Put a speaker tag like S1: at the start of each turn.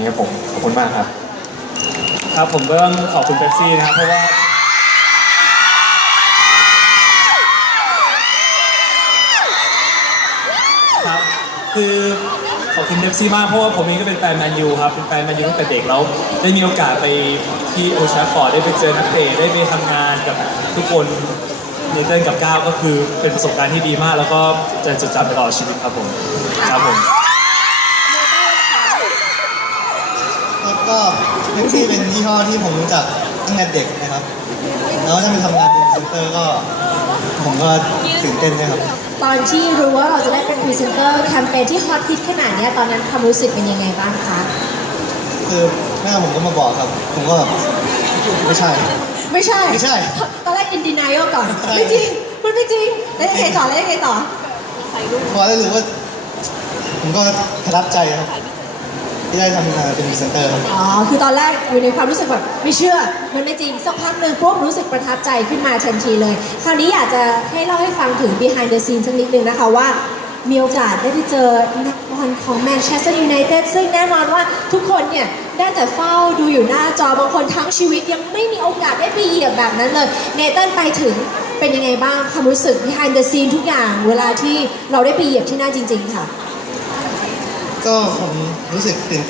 S1: ครับผมขอบคุณมากครับ
S2: ครับผมก็ต้องขอบคุณเป๊ปซี่นะครับเพราะว่าครับคือขอบคุณเป๊ปซี่มากเพราะว่าผมเองก็เป็นแฟนแมนยูครับเป็นแฟนแมนยูตั้งแต่เด็กแล้วได้มีโอกาสไปที่โอลด์แทราฟฟอร์ดได้ไปเจอนักเตะได้ไปทำงานกับทุกคนเนเธอร์กับก้าวก็คือเป็นประสบการณ์ที่ดีมากแล้วก็จะจดจำไปตลอดชีวิตครับผมครับผม
S3: ก็แท็กซี่เป็นยี่ห้อที่ผมรู้จักตั้งแต่เด็กนะครับแล้วถ้าไปทำงานเป็นพรีเซนเตอร์ก็ผมก็ตื่นเต้นนะครับ
S4: ตอนที่รู้ว่าเราจะได้เป็นพรีเซนเตอร์แคมเปญที่ฮอตฮิตขนาดนี้ตอนนั้นความรู้สึกเป็นยังไงบ้างคะ
S3: คือแม่ผมก็มาบอกครับผมก็แบบไม่ใช่
S4: ไม่ใช่
S3: ไม่ใช่
S4: ตอนแรก in denial ก่อน
S3: ใช่
S4: ไม่จริงมันไม่จริงแล้วยังไงต่อแล้วยังไงต่อ
S3: พอได้รู้ว่าผมก็ประทับใจครับที่ได้ทำงานเป็นพรีเซนเตอร์ครับ
S4: อ๋อคือตอนแรกอยู่ในความรู้สึกแบบไม่เชื่อมันไม่จริงสักพักหนึ่งปุ๊บรู้สึกประทับใจขึ้นมาทันทีเลยคราวนี้อยากจะให้เล่าให้ฟังถึง behind the scene สักนิดนึงนะคะว่ามีโอกาสได้ไปเจอนักบอลของแมนเชสเตอร์ยูไนเต็ดซึ่งแน่นอนว่าทุกคนเนี่ยได้แต่เฝ้าดูอยู่หน้าจอบางคนทั้งชีวิตยังไม่มีโอกาสได้ไปเหยียบแบบนั้นเลยเนเธอร์ไปถึงเป็นยังไงบ้างความรู้สึก behind the scene ทุกอย่างเวลาที่เราได้ไปเหยียบที่นั่นจริงๆค่ะ
S3: ก็ผมรู้สึกตื่นเต้น